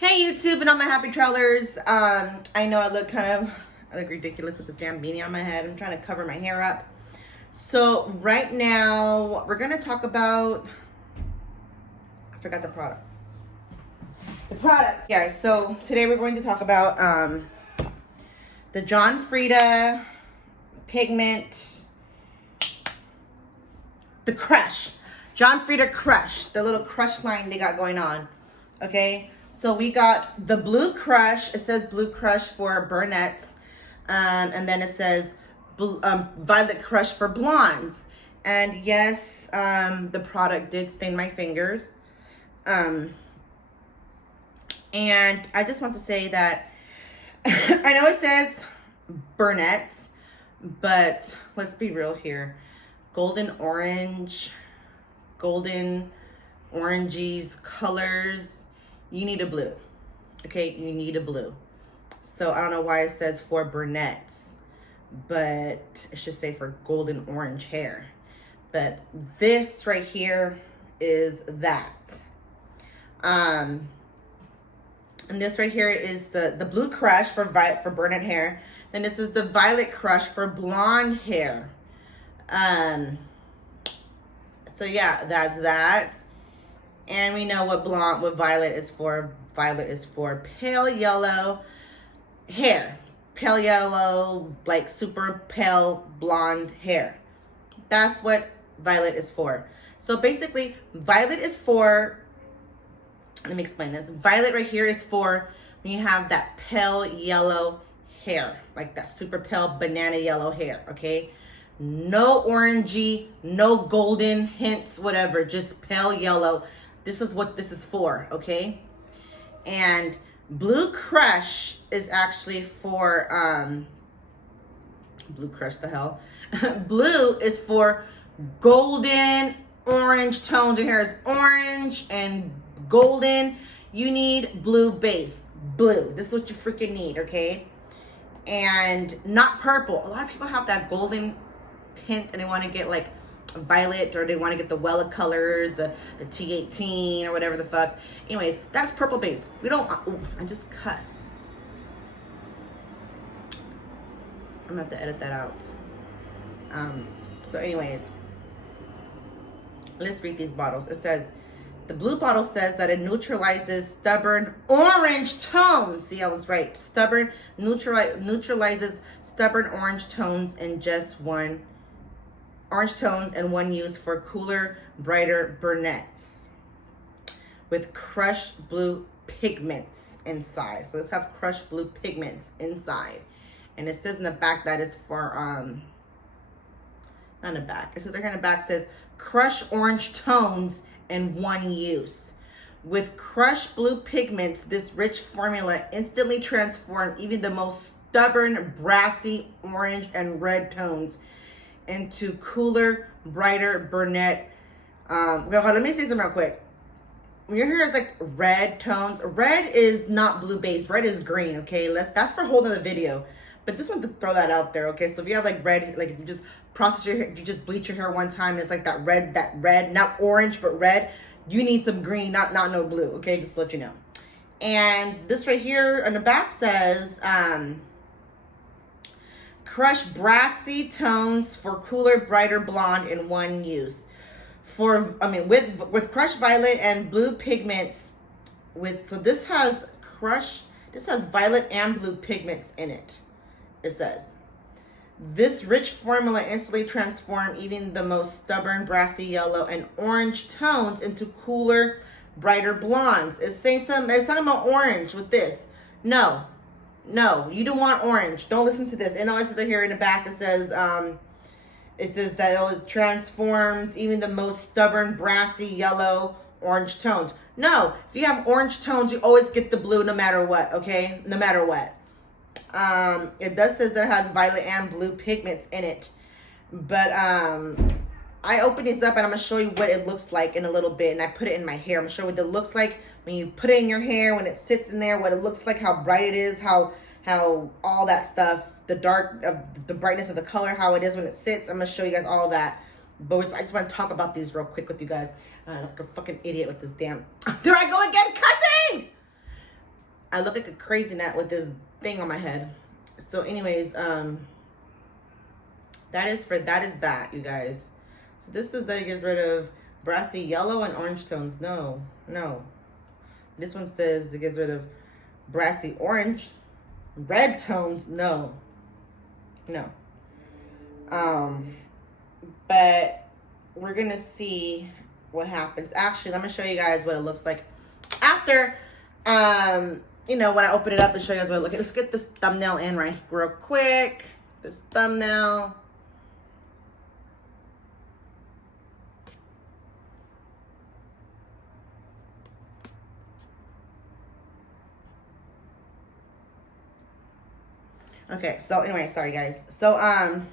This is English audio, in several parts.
Hey YouTube and all my happy travelers. I know I look ridiculous with this damn beanie on my head. I'm trying to cover my hair up. So right now we're gonna talk about, I forgot the product. The products. Yeah, so today we're going to talk about the Frieda pigment, the Crush. Frieda Crush, the little crush line they got going on. Okay. So we got the Blue Crush. It says Blue Crush for brunettes. And then it says Violet Crush for blondes. And yes, the product did stain my fingers. And I just want to say that I know it says brunettes, but let's be real here. Golden oranges, colors. You need a blue. Okay, you need a blue. So I don't know why it says for brunettes, but it should say for golden orange hair. But this right here is that. And this right here is the Blue Crush for brunette hair. Then this is the Violet Crush for blonde hair. So yeah, that's that. And we know what violet is for. Violet is for pale yellow hair. Pale yellow, like super pale blonde hair. That's what violet is for. So basically, violet is for, let me explain this. Violet right here is for when you have that pale yellow hair. Like that super pale banana yellow hair, okay? No orangey, no golden hints, whatever. Just pale yellow. This is what this is for, okay? And Blue Crush is actually for, Blue Crush the hell. Blue is for golden orange tones. Your hair is orange and golden. You need blue base. Blue. This is what you freaking need, okay? And not purple. A lot of people have that golden tint and they want to get like violet, or they want to get the Wella colors, the T18 or whatever the fuck. Anyways, that's purple base. We don't, I just cussed. I'm gonna have to edit that out. So anyways, let's read these bottles. It says, the blue bottle says that it neutralizes stubborn orange tones. See, I was right. Neutralizes stubborn orange tones in just one orange tones and one use for cooler, brighter brunettes with crushed blue pigments inside. So let's have crushed blue pigments inside. And it says in the back that is for, not in the back. It says right here in the back says crushed orange tones and one use. With crushed blue pigments, this rich formula instantly transforms even the most stubborn, brassy orange and red tones into cooler, brighter brunette. Let me say something real quick. When your hair is like red tones, red is not blue base. Red is green. Okay, that's for a whole other video. But just want to throw that out there. Okay, so if you have like red, like if you just process your hair, if you just bleach your hair one time, and it's like that red, not orange but red. You need some green, not no blue. Okay, just to let you know. And this right here on the back says, crush brassy tones for cooler, brighter blonde in one use. With crushed violet and blue pigments. So this has violet and blue pigments in it. It says, this rich formula instantly transforms even the most stubborn, brassy yellow and orange tones into cooler, brighter blondes. It's saying something. It's talking about orange with this. No, you don't want orange. Don't listen to this. And it says right here in the back, it says that it transforms even the most stubborn, brassy, yellow, orange tones. No, if you have orange tones, you always get the blue no matter what, okay? No matter what. It does says that it has violet and blue pigments in it. But I opened these up and I'm going to show you what it looks like in a little bit. And I put it in my hair. I'm going to show you what it looks like when you put it in your hair, when it sits in there, what it looks like, how bright it is, how all that stuff, the brightness of the color, how it is when it sits. I'm going to show you guys all of that. But I just want to talk about these real quick with you guys. Like a fucking idiot with this damn... There I go again, cussing! I look like a crazy nut with this thing on my head. So anyways, that is that, you guys. So this is that gets rid of brassy yellow and orange tones. No. This one says it gets rid of brassy orange, red tones. No. But we're gonna see what happens. Actually, let me show you guys what it looks like after. You know, when I open it up and show you guys what it looks like. Let's get this thumbnail in right real quick. This thumbnail. Okay, so anyway, sorry guys. So I'm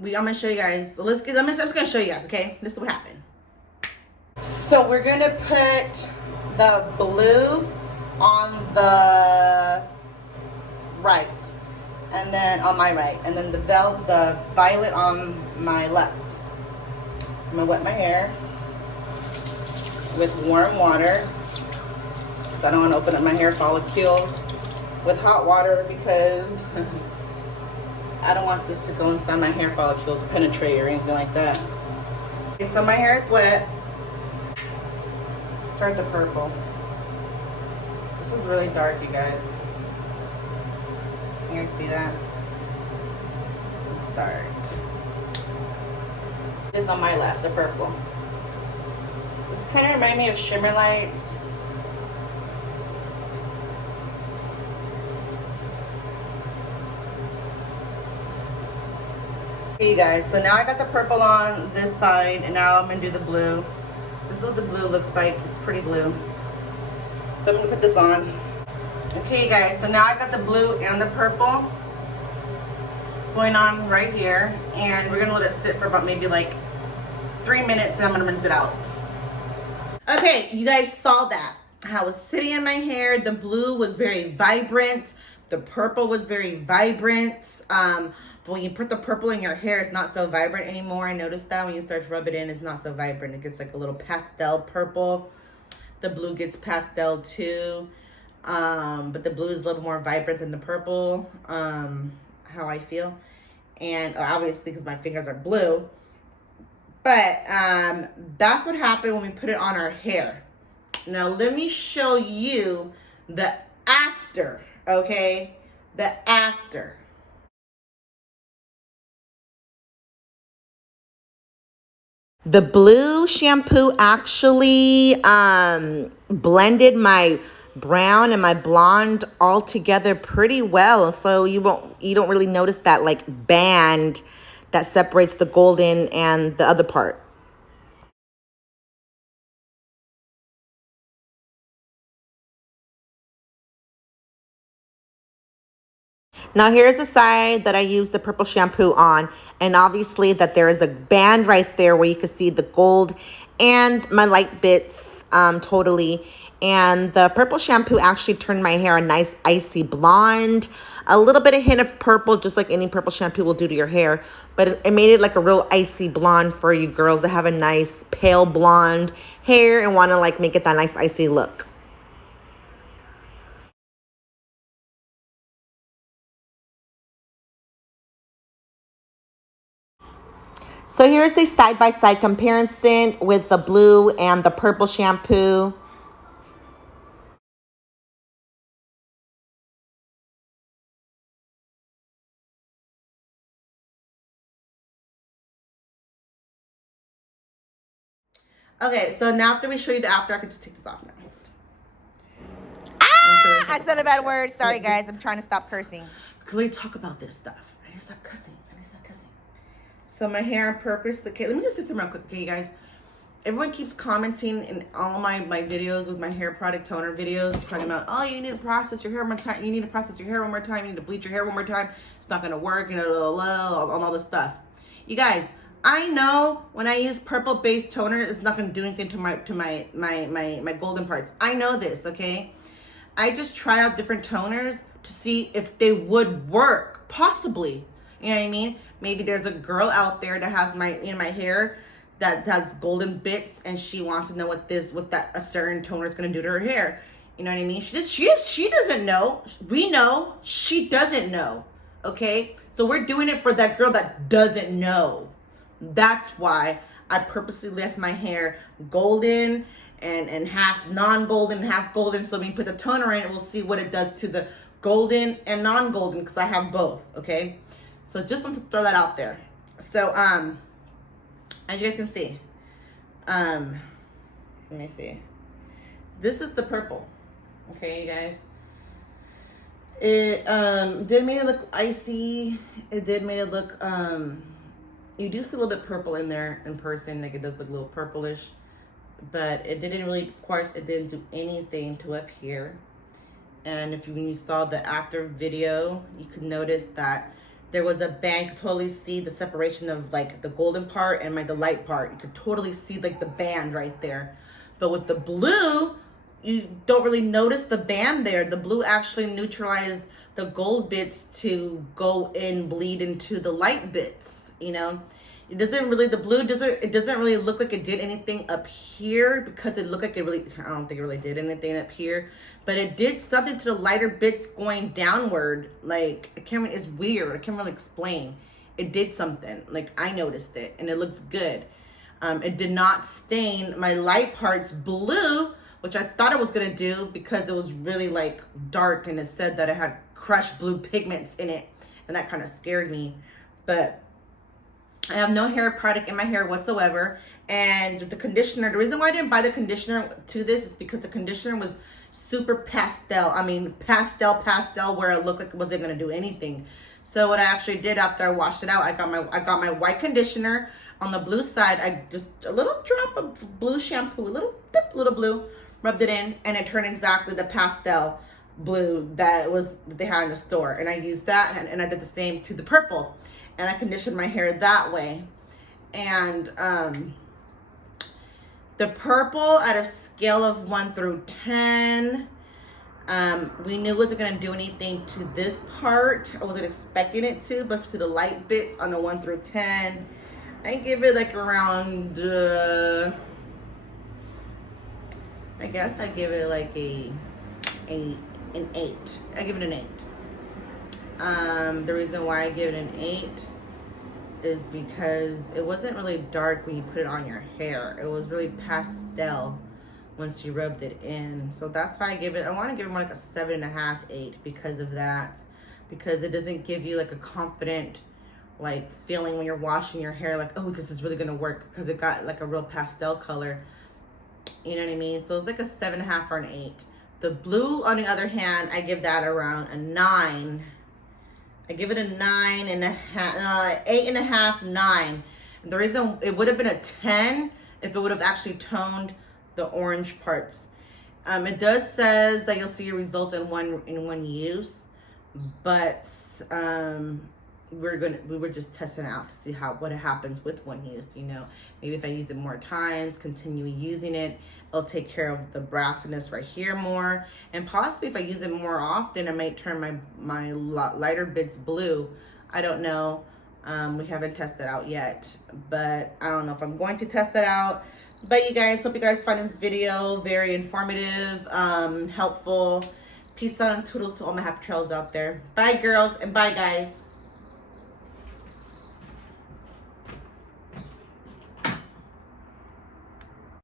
gonna show you guys. So I'm just gonna show you guys. Okay, this is what happened. So we're gonna put the blue on the right, and then on my right, and then the violet on my left. I'm gonna wet my hair with warm water because I don't want to open up my hair follicles with hot water because I don't want this to go inside my hair follicles, penetrate or anything like that. Okay, so my hair is wet. Start the purple. This is really dark, you guys. You guys see that? It's dark. This on my left, the purple. This kind of reminds me of shimmer lights. Okay, you guys, so now I got the purple on this side, and now I'm gonna do the blue. This is what the blue looks like. It's pretty blue. So I'm gonna put this on. Okay, you guys, so now I got the blue and the purple going on right here, and we're gonna let it sit for about maybe like 3 minutes, and I'm gonna rinse it out. Okay, you guys saw that. How it was sitting in my hair. The blue was very vibrant. The purple was very vibrant. But when you put the purple in your hair, it's not so vibrant anymore. I noticed that when you start to rub it in, it's not so vibrant. It gets like a little pastel purple. The blue gets pastel too. But the blue is a little more vibrant than the purple, how I feel. And obviously because my fingers are blue. But that's what happened when we put it on our hair. Now let me show you the after, okay? The after. The blue shampoo actually blended my brown and my blonde all together pretty well. So you don't really notice that like band that separates the golden and the other part. Now here's the side that I use the purple shampoo on, and obviously that there is a band right there where you can see the gold and my light bits totally. And the purple shampoo actually turned my hair a nice icy blonde, a little bit of hint of purple, just like any purple shampoo will do to your hair, but it made it like a real icy blonde for you girls that have a nice pale blonde hair and want to like make it that nice icy look. So here's the side-by-side comparison with the blue and the purple shampoo. Okay, so now after we show you the after, I can just take this off now. Ah! I said a bad word. Sorry, guys. I'm trying to stop cursing. Can we talk about this stuff? I need to stop cussing. So my hair on purpose. Okay, let me just say something real quick, okay, you guys. Everyone keeps commenting in all my videos with my hair product toner videos, talking about, oh, you need to process your hair one more time. You need to process your hair one more time. You need to bleach your hair one more time. It's not going to work, you know, all this stuff. You guys, I know when I use purple based toner, it's not going to do anything to my golden parts. I know this, okay? I just try out different toners to see if they would work, possibly. You know what I mean? Maybe there's a girl out there that has my hair that has golden bits, and she wants to know what that a certain toner is going to do to her hair. You know what I mean? She doesn't know. We know. She doesn't know. Okay? So we're doing it for that girl that doesn't know. That's why I purposely left my hair golden and half non-golden, half golden. So when you put the toner in, we'll see what it does to the golden and non-golden, because I have both. Okay? So just want to throw that out there. So as you guys can see, let me see. This is the purple. Okay, you guys. It did make it look icy. It did make it look you do see a little bit purple in there in person, like it does look a little purplish, but it didn't really, of course, it didn't do anything to up here. And when you saw the after video, you could notice that there was a band. You could totally see the separation of like the golden part and like the light part. You could totally see like the band right there. But with the blue, you don't really notice the band there. The blue actually neutralized the gold bits to go and bleed into the light bits. You know, it doesn't really, the blue doesn't really look like it did anything up here, because it looked like it really, I don't think it really did anything up here, but it did something to the lighter bits going downward. Like, it's weird. I can't really explain. It did something. Like, I noticed it, and it looks good. It did not stain my light parts blue, which I thought it was gonna do, because it was really like dark, and it said that it had crushed blue pigments in it, and that kind of scared me. But I have no hair product in my hair whatsoever. And the conditioner, the reason why I didn't buy the conditioner to this is because the conditioner was super pastel. I mean, pastel, where it looked like it wasn't gonna do anything. So what I actually did after I washed it out, I got my white conditioner. On the blue side, I just a little drop of blue shampoo, a little dip, little blue, rubbed it in, and it turned exactly the pastel blue that they had in the store. And I used that, and I did the same to the purple. And I conditioned my hair that way. And the purple, at a scale of 1 through 10, we knew it wasn't going to do anything to this part. I wasn't expecting it to, but to the light bits on the 1 through 10, I give it like around, I guess I give it like an 8. I give it an 8. The reason why I give it an 8 is because it wasn't really dark when you put it on your hair. It was really pastel once you rubbed it in. So that's why I want to give it more like a 7.5, 8 because of that. Because it doesn't give you like a confident like feeling when you're washing your hair, like, oh, this is really gonna work, because it got like a real pastel color. You know what I mean? So it's like a 7.5 or an 8. The blue, on the other hand, I give that around a 9. I give it a 9.5, 8.5, 9. The reason it would have been a 10 if it would have actually toned the orange parts. It does says that you'll see your results in one use, but we were just testing out to see what happens with one use. You know, maybe if I use it more times, continue using it, it'll take care of the brassiness right here more. And possibly if I use it more often, I might turn my lighter bits blue. I don't know. We haven't tested out yet, but I don't know if I'm going to test it out. But you guys, hope you guys find this video very informative, helpful. Peace out and toodles to all my happy trails out there. Bye, girls, and bye, guys.